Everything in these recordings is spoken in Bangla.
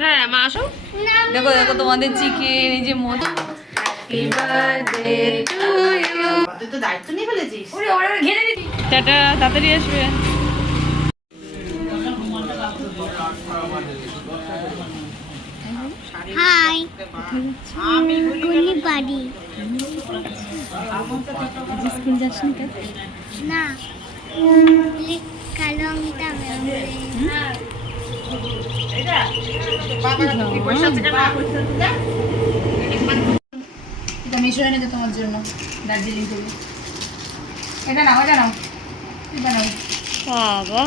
হ্যাঁ মা আসো। দেখো দেখো তোমাদের চিকেন, এই যে মধু। টাটা, তাড়াতাড়ি আসবে। হাই, আমি গুলি বাড়ি স্কুল যাসনি তো? না কালো অঙ্কটা এটা মিশো এনেছে তোমার জন্য, দার্জিলিং থেকে। এটা নাও, এটা নাও, এটা নাও বাবা,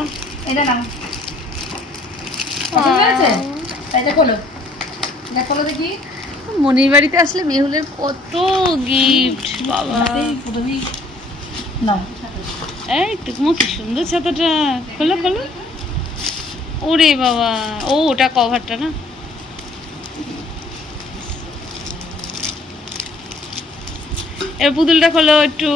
এটা নাও। পছন্দ হয়েছে? এটা খোলো, এটা খোলো দেখি। মনির বাড়িতে আসলে মেহুলের কত গিফট বাবা। নাও, এই তোমার কি সুন্দর ছাতাটা। খোলো খোলো। ওরে বাবা, ও ওটা কভারটা না। এর পুতুলটা খোলো একটু।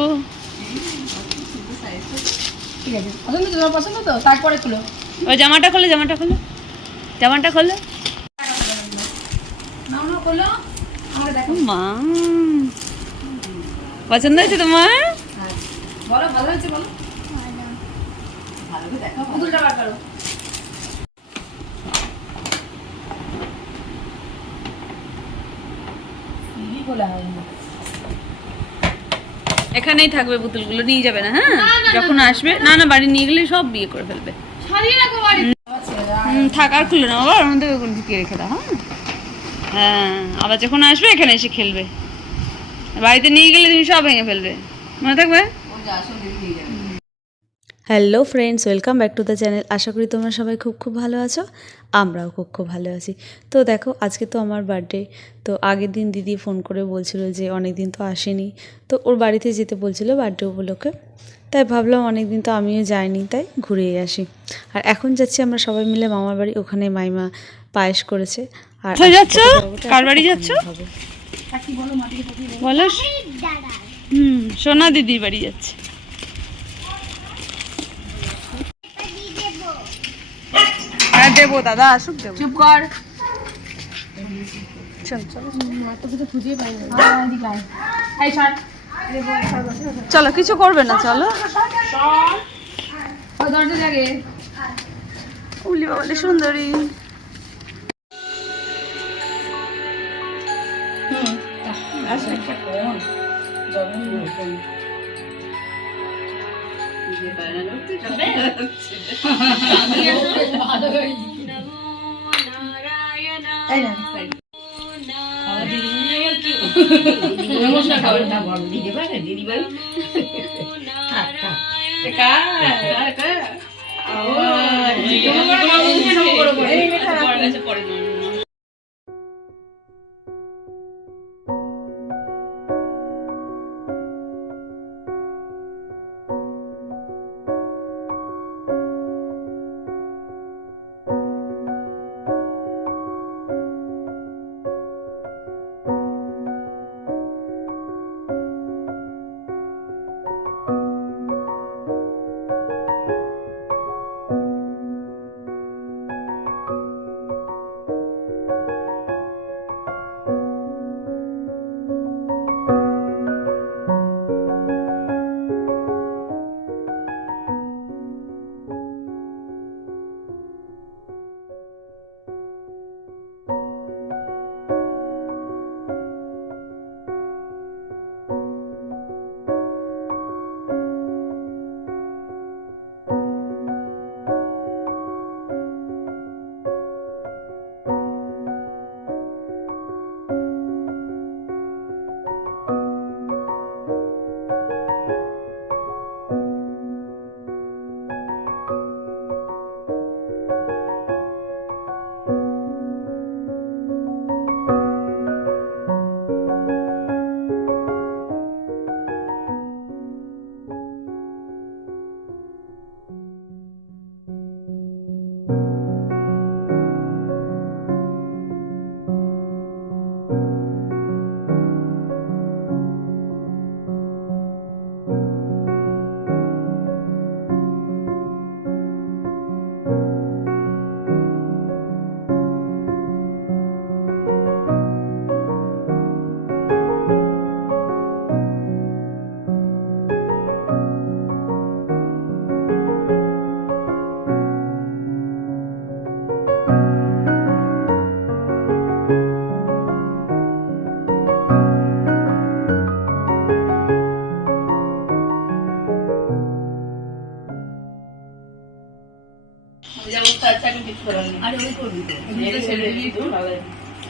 ঠিক আছে, পছন্দ তো? তোমার পছন্দ তো? তারপরে খোলো। ওই জামাটা খোলো, জামাটা খোলো, জামাটা খোলো। নাও নাও খোলো। আমাকে দেখো। মা পছন্দ হয়েছে তোমার? বলো ভালো হয়েছে, বলো ভালো করে দেখো। পুতুলটা বার করো। এখানেই থাকবে পুতুলগুলো, নিয়ে যাবে না? হ্যাঁ, যখন আসবে। না না, বাড়ি নিয়ে গেলে সব বিয়ে করে ফেলবে। থাক, আর খুলে না বাবা, আমাদের ঢুকিয়ে রেখে দাও। হ্যাঁ হ্যাঁ, আবার যখন আসবে এখানে এসে খেলবে। বাড়িতে নিয়ে গেলে তুমি সব ভেঙে ফেলবে, মনে থাকবে। Hello friends, welcome back to the channel. আশা করি তোমরা সবাই খুব খুব ভালো আছো। আমরাও খুব খুব ভালো আছি। তো দেখো, আজকে তো আমার বার্থডে। তো আগের দিন দিদি ফোন করে বলছিল যে অনেক দিন তো আসেনি, তো ওর বাড়িতে যেতে বলছিল বার্থডে উপলক্ষে। তাই ভাবলাম অনেক দিন তো আমিও যাইনি, তাই ঘুরেই আসি। আর এখন যাচ্ছি আমরা সবাই মিলে মামার বাড়ি। ওখানে মাইমা পায়েস করেছে। আর যাচ্ছ? কার বাড়ি যাচ্ছ বলো? সোনা দিদির বাড়ি যাচ্ছে। হ্যাঁ দেবো, দাদা আসুক দেবো। চুপ কর। চলো, কিছু করবে না, চলো। দরজা জাগে। উলি বাবা সুন্দরী।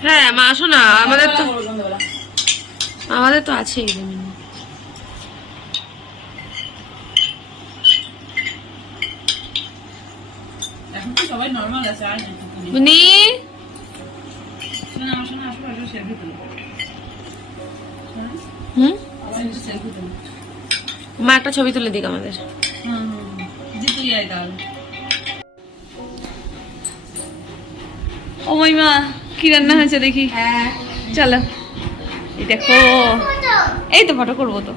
হ্যাঁ মা আসো না, আমাদের তো আছেই। বুনি মা একটা ছবি তুলে দিক আমাদের। ও মাইমা কি রান্না হয়েছে দেখি। চলো এই দেখো, এই তো ফটো করবো তো।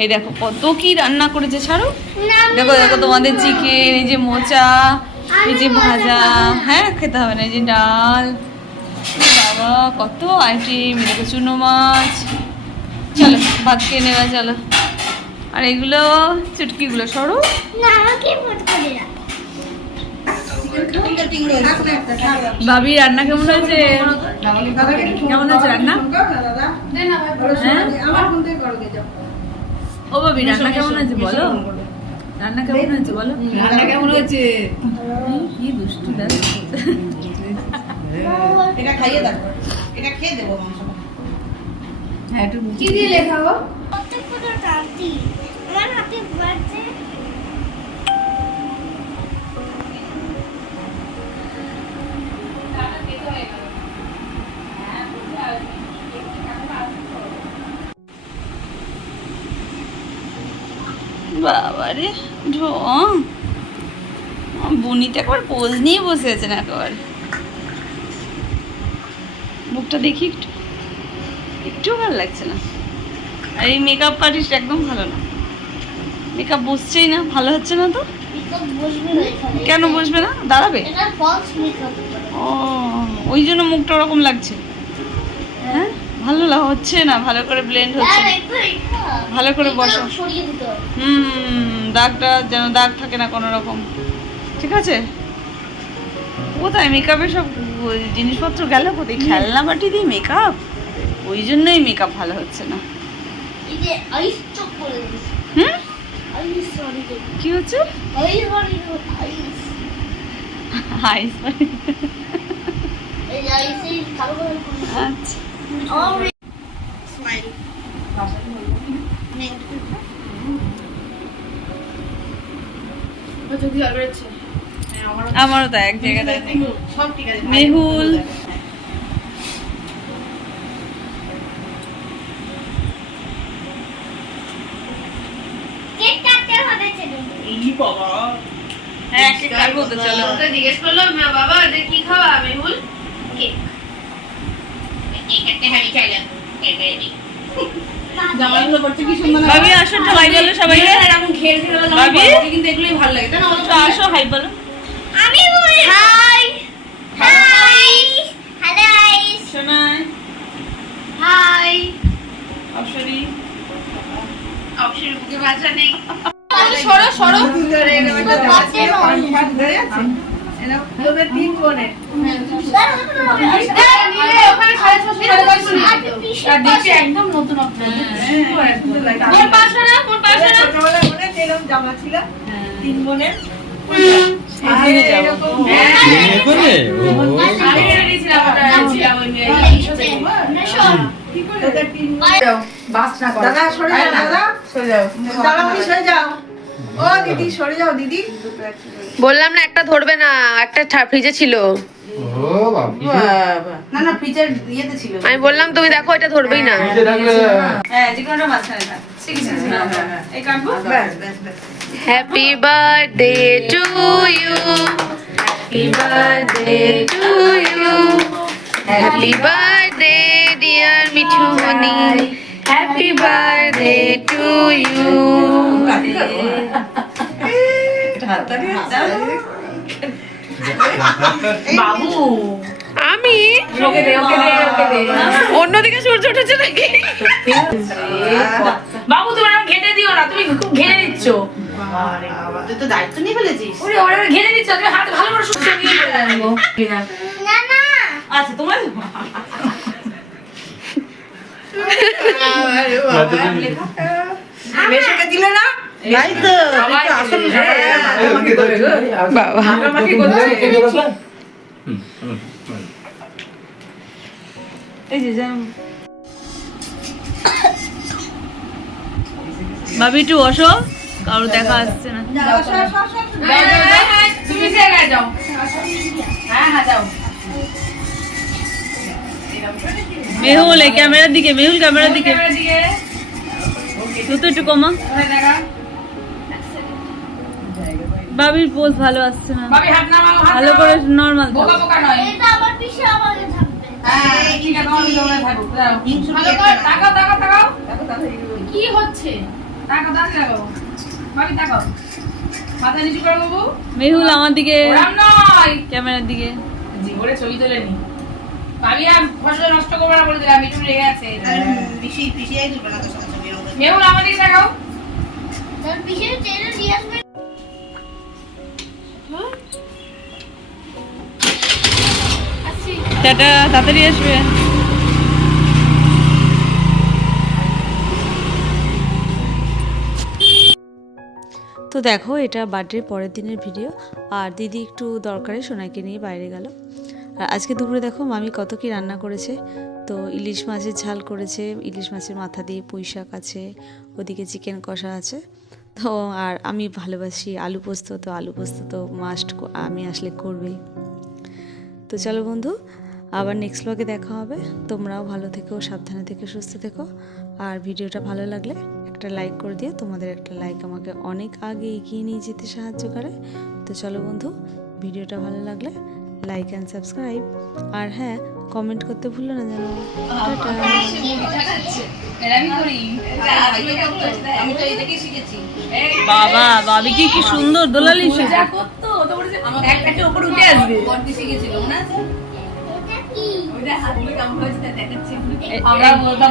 এই দেখো কত কি রান্না করেছে ছাড়ো। দেখো দেখো তোমাদের চিকেন, এই যে মোচা, এই যে ভাজা, হ্যাঁ খেতে হবে না, এই যে ডাল, বাবা কত আইটেম, দেখো চুনো মাছ। চলো ভাত খেয়ে নেবা চলো। আর এগুলো চুটকিগুলো সরো। ভাবি রান্না কেমন হয়েছে? কেমন হয়েছে রান্না? ও ভাবি রান্না কেমন হয়েছে বলো, রান্না কেমন হয়েছে বলো, রান্না কেমন হয়েছে? কি দুষ্টু দেখ, এটা খাইয়ে দাও, এটা খেয়ে দেবো মাংসটা। হ্যাঁ একটু কি দিয়ে লেখাবো? আমার হাতে বাজে। বাবারে ঢং, বুনিতে একবার পোজ নিয়ে বসে আছেন একেবারে। মুখটা দেখি একটু, একটুও ভালো লাগছে না। আর এই মেকআপ আর্টিস্ট একদম ভালো না, মেকআপ বসছেই না, ভালো হচ্ছে না তো। কেন বসবে না, দাঁড়াবে? ও ওই জন্য মুখটা ওরকম লাগছে। হ্যাঁ ভালো হচ্ছে না, ভালো করে ব্লেন্ড হচ্ছে না। ভালো করে বসো। দাগটা যেন দাগ থাকে না কোনো রকম, ঠিক আছে? কোথায় মেকআপের সব জিনিসপত্র গেল কোথায়? খেলনা বাটি দিয়ে মেকআপ, ওই জন্যই মেকআপ ভালো হচ্ছে না। হুম কি হচ্ছে? আইস আচ্ছা আমারও তো এক জায়গায় মেহুল। হ্যাঁ কেক কাটবো তো, চলো। জিজ্ঞেস করলো বাবা ওদের কি খাওয়া, মেহুল কেক। ভাবি আসো তো, হাই বলো সবাইকে। ভাবি কিন্তু এগুলোই ভালো লাগে, আসো হাই বলো। আমি বলি হাই হাই হ্যালো গাইস। শোনাই হাই অপসরি, অপসরির বুকে বাজা নেই। সরো তোদের তিন বোনের একদম নতুন জামা ছিল তিন বোনের। বললাম না একটা ধরবে না, একটা ফ্রিজে ছিল। না না ফ্রিজের ইয়েতে ছিল, আমি বললাম তুমি দেখো এটা ধরবেই না। হ্যাঁ যে কোনটা মাঝখানে থাক, ঠিক আছে। এই কাটবো, বাস বাস বাস। Happy birthday to you, happy birthday to you, happy birthday dear Mithu Moni, happy birthday to you. বাবু আমি অন্যদিকে সূর্য উঠেছে নাকি? বাবু তুমি ঘেটে দিও না, তুমি খুব ঘেটে দিচ্ছ। তুই তো দায়িত্ব নিয়ে ফেলেছিস। ওরে ঘেটে দিচ্ছ, তুমি হাতে ভালো করে সূর্য নিয়ে ফেলবো না না। আচ্ছা তোমার মেশোকে দিলে না, এই যে ভাবি একটু বসো, কারো দেখা আসছে না। তুমি জায়গায় যাও। হ্যাঁ হ্যাঁ যাও। মেহুল এই ক্যামেরার দিকে, মেহুল ক্যামেরার দিকে, তুই একটু কমা। ভাবির পোজ ভালো আসছে না, ভাবি হাত নামাও, হাত ভালো করে নরমাল। বোকা বোকা নয়। এটা আমার পিছে আমাকে থাকবে। হ্যাঁ ঠিক আছে, আমি দৌড়ে থাকবো। দাও। ভালো করে তাকাও তাকাও তাকাও। কি হচ্ছে? তাকাও দাঁড়িয়ে লাগাও। ভাবি তাকাও। মাথা নিচু করো বাবু। মেহুল আমার দিকে, ওরাম নয়। ক্যামেরার দিকে। জীবনে ছবি তোলে নি। ভাবি আর ফসল নষ্ট করবে না বলে দিলাম, একটু লেগে আছে। মেহুল আমার দিকে তাকাও। তোর পিছে টেনে নিয়ে আসবে। আসছি। টাটা, তাড়াতাড়ি আসবে। তো দেখো এটা বার্থডের পরের দিনের ভিডিও। আর দিদি একটু দরকারে সোনাইকে নিয়ে বাইরে গেল। আর আজকে দুপুরে দেখো মামি কত কি রান্না করেছে। তো ইলিশ মাছের ঝাল করেছে, ইলিশ মাছের মাথা দিয়ে পুঁই শাক আছে, ওদিকে চিকেন কষা আছে। তো আর আমি ভালোবাসি আলু পোস্ত, তো আলু পোস্ত তো মাস্ট, আমি আসলে করবেই। তো চলো বন্ধু, আবার নেক্সট ব্লগে দেখা হবে। তোমরাও ভালো থেকো, সাবধানে থেকো, সুস্থ থেকো। আর ভিডিওটা ভালো লাগলে একটা লাইক করে দিও, তোমাদের একটা লাইক আমাকে অনেক আগে এগিয়ে নিয়ে যেতে সাহায্য করে। তো চলো বন্ধু, ভিডিওটা ভালো লাগলে লাইক অ্যান্ড সাবস্ক্রাইব, আর হ্যাঁ কমেন্ট করতে ভুলো না যেন। টাটা। আমি তো এই থেকে শিখেছি। বাবা ভাবি কি কি সুন্দর দোলালি সে। যা করতো তো বলেছে একটা উপরে উঠে আসবে। বন্টি শিখেছিল মনে আছে? এটা কি? ওইটা হাত দিয়ে কাম করেছে দেখাচ্ছি। আমরা বলতাম